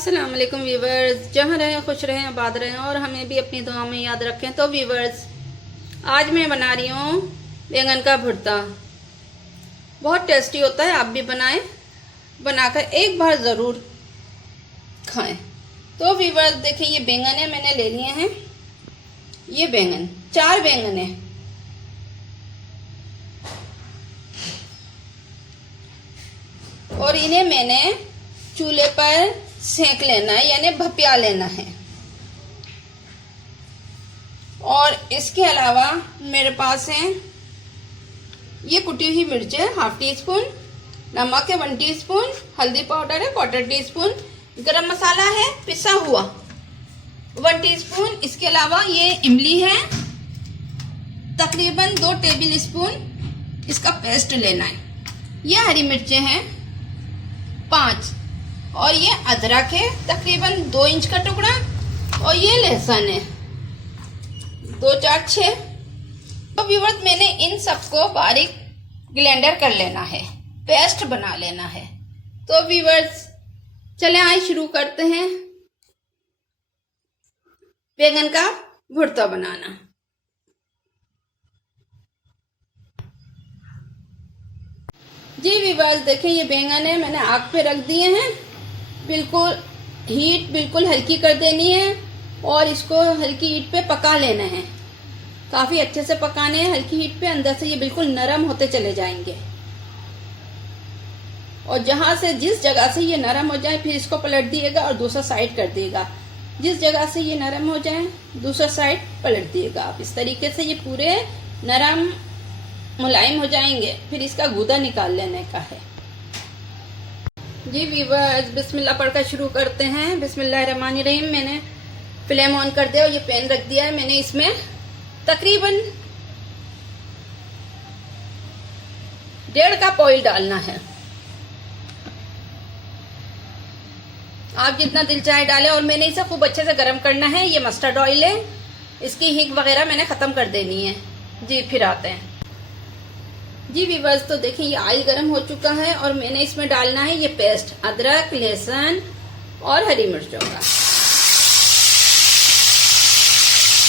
अस्सलाम वालेकुम व्यूवर्स, जहाँ रहें खुश रहें आबाद रहें और हमें भी अपनी दुआ में याद रखें। तो व्यूवर्स, आज मैं बना रही हूँ बैंगन का भुर्ता। बहुत टेस्टी होता है, आप भी बनाएं, बनाकर एक बार ज़रूर खाएं। तो व्यूवर्स देखिए, ये बैंगन है, मैंने ले लिए हैं। ये बैंगन 4 बैंगन है। और इन्हें मैंने चूल्हे पर सेंक लेना है, यानी भपिया लेना है। और इसके अलावा मेरे पास है ये कुटी हुई मिर्च है 1/2 टीस्पून, नमक है 1 टीस्पून, हल्दी पाउडर है 1/4 टीस्पून, गरम मसाला है पिसा हुआ 1 टीस्पून। इसके अलावा ये इमली है, तकरीबन 2 टेबल स्पून इसका पेस्ट लेना है। ये हरी मिर्चें हैं 5, और ये अदरक है तकरीबन 2 इंच का टुकड़ा, और ये लहसुन है 2, 4, 6। तो व्यूअर्स, मैंने इन सबको बारीक ग्राइंडर कर लेना है, पेस्ट बना लेना है। तो व्यूअर्स चलें आइए शुरू करते हैं बैंगन का भुर्ता बनाना। जी व्यूअर्स देखिए, ये बैंगन है, मैंने आग पे रख दिए हैं। बिल्कुल हीट बिल्कुल हल्की कर देनी है और इसको हल्की हीट पे पका लेना है। काफी अच्छे से पकाने हैं हल्की हीट पे, अंदर से ये बिल्कुल नरम होते चले जाएंगे। और जहां से जिस जगह से ये नरम हो जाए फिर इसको पलट दिएगा और दूसरा साइड कर दिएगा। जिस जगह से ये नरम हो जाए दूसरा साइड पलट दिएगा आप। इस तरीके से ये पूरे नरम मुलायम हो जाएंगे, फिर इसका गूदा निकाल लेने का है। जी व्यूअर्स, बिस्मिल्लाह पढ़कर शुरू करते हैं। बिस्मिल्लाहिर्रहमानिर्रहीम। मैंने फ्लेम ऑन कर दिया और ये पैन रख दिया है। मैंने इसमें तकरीबन 1.5 कप ऑयल डालना है। आप जितना दिल चाहे डालें, और मैंने इसे खूब अच्छे से गर्म करना है। ये मस्टर्ड ऑयल है, इसकी हींग वगैरह मैंने खत्म कर देनी है। जी फिर आते हैं। जी व्यूअर्स, तो देखिए ये ऑयल गर्म हो चुका है और मैंने इसमें डालना है ये पेस्ट, अदरक, लहसुन और हरी मिर्चों का।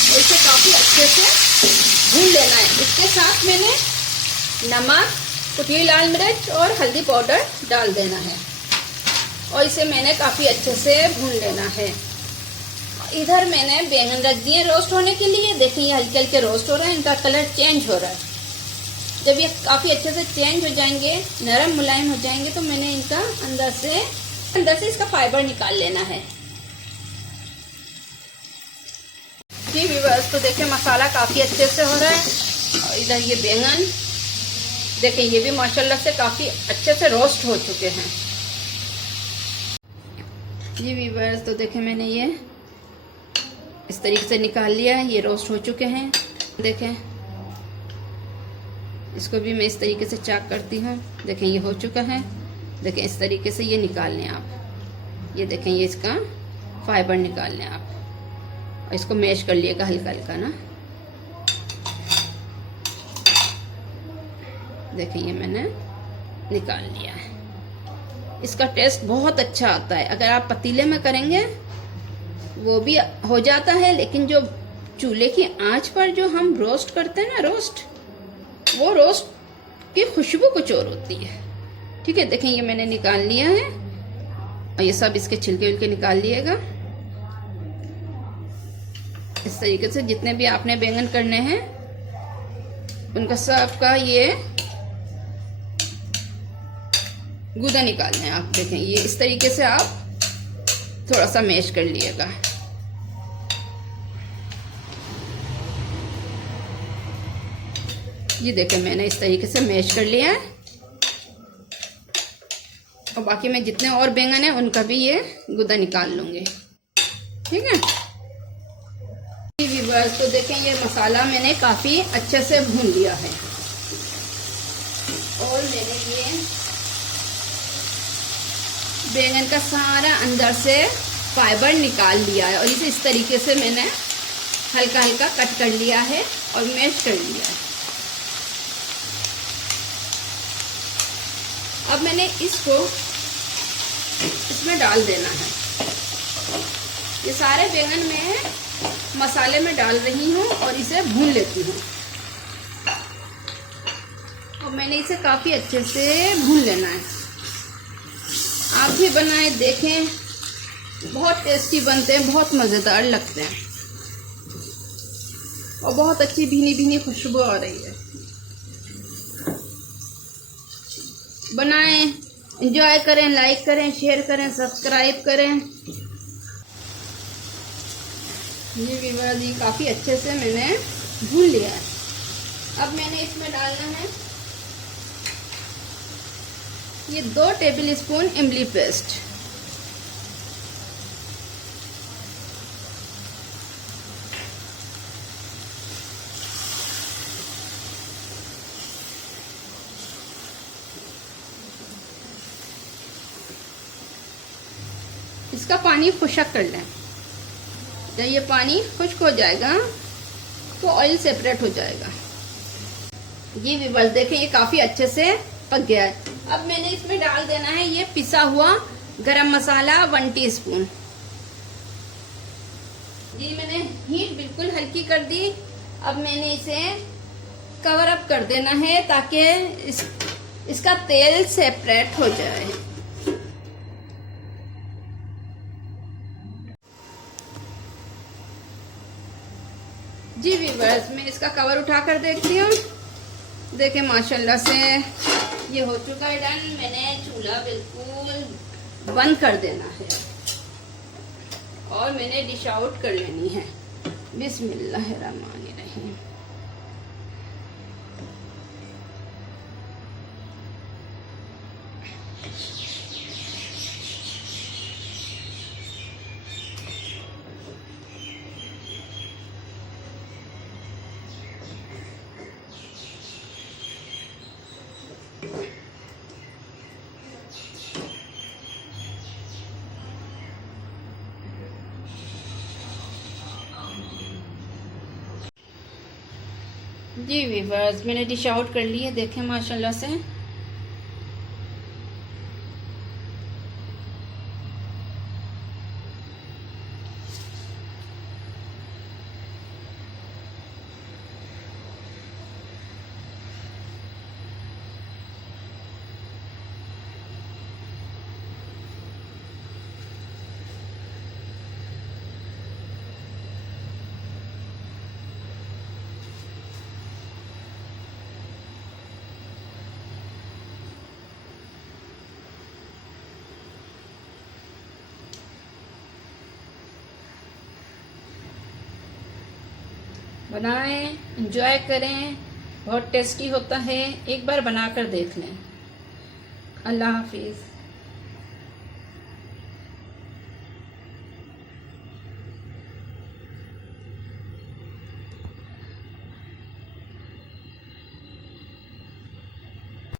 और इसे काफी अच्छे से भून लेना है। इसके साथ मैंने नमक, कुटी हुई लाल मिर्च और हल्दी पाउडर डाल देना है और इसे मैंने काफी अच्छे से भून लेना है। इधर मैंने बैंगन रख दिए रोस्ट होने के लिए। देखिए ये हल्के हल्के रोस्ट हो रहे हैं, इनका कलर चेंज हो रहा है। जब ये काफी अच्छे से चेंज हो जाएंगे, नरम मुलायम हो जाएंगे, तो मैंने इनका अंदर से इसका फाइबर निकाल लेना है। जी व्यूअर्स, तो देखिए मसाला काफी अच्छे से हो रहा है। और इधर ये बैंगन देखिए, ये भी माशाल्लाह से काफी अच्छे से रोस्ट हो चुके हैं। जी व्यूअर्स, तो देखिए मैंने ये इस तरीके से निकाल लिया है। ये रोस्ट हो चुके हैं। देखें, इसको भी मैं इस तरीके से चाक करती हूँ। देखें ये हो चुका है। देखें इस तरीके से ये निकाल लें आप। ये देखें, ये इसका फाइबर निकाल लें आप और इसको मैश कर लिएगा हल्का हल्का ना। देखें ये मैंने निकाल लिया है। इसका टेस्ट बहुत अच्छा आता है। अगर आप पतीले में करेंगे वो भी हो जाता है, लेकिन जो चूल्हे की आंच पर जो हम रोस्ट करते हैं ना, वो रोस्ट की खुशबू कुछ और होती है। ठीक है, देखें ये मैंने निकाल लिया है और ये सब इसके छिलके विलके निकाल लिएगा। इस तरीके से जितने भी आपने बैंगन करने हैं उनका सब का ये गूदा निकालना है आप। देखें ये इस तरीके से आप थोड़ा सा मैश कर लिएगा। ये देखें मैंने इस तरीके से मैश कर लिया है। और बाकी मैं जितने और बैंगन हैं उनका भी ये गूदा निकाल लूंगी। ठीक है व्यूअर्स, तो देखें ये मसाला मैंने काफी अच्छे से भून लिया है और मैंने ये बैंगन का सारा अंदर से फाइबर निकाल लिया है और इसे इस तरीके से मैंने हल्का हल्का कट कर लिया है और मैश कर लिया है। अब मैंने इसको इसमें डाल देना है। ये सारे बैंगन मैं मसाले में डाल रही हूँ और इसे भून लेती हूँ। और मैंने इसे काफ़ी अच्छे से भून लेना है। आप भी बनाएं देखें, बहुत टेस्टी बनते हैं, बहुत मज़ेदार लगते हैं और बहुत अच्छी भीनी भीनी खुशबू आ रही है। बनाएं, एंजॉय करें, लाइक करें, शेयर करें, सब्सक्राइब करें। ये व्यूअर्स, ये काफ़ी अच्छे से मैंने भून लिया है। अब मैंने इसमें डालना है ये 2 टेबल स्पून इमली पेस्ट। इसका पानी खुश्क कर लें। जब ये पानी खुश्क हो जाएगा तो ऑयल सेपरेट हो जाएगा। ये व्यूअर्स देखें, ये काफ़ी अच्छे से पक गया है। अब मैंने इसमें डाल देना है ये पिसा हुआ गरम मसाला 1 टीस्पून। जी मैंने हीट बिल्कुल हल्की कर दी। अब मैंने इसे कवर अप कर देना है ताकि इसका तेल सेपरेट हो जाए। जी व्यूअर्स, मैं इसका कवर उठा कर देखती हूँ। देखें माशाल्लाह से ये हो चुका है डन। मैंने चूल्हा बिल्कुल बंद कर देना है और मैंने डिश आउट कर लेनी है। बिस्मिल्लाहिर्रहमानिर्रहीम। जी व्यूअर्स, मैंने डिश आउट कर ली है। देखें माशाल्लाह से बनाएं, एंजॉय करें, बहुत टेस्टी होता है। एक बार बनाकर देख लें। अल्लाह हाफिज़।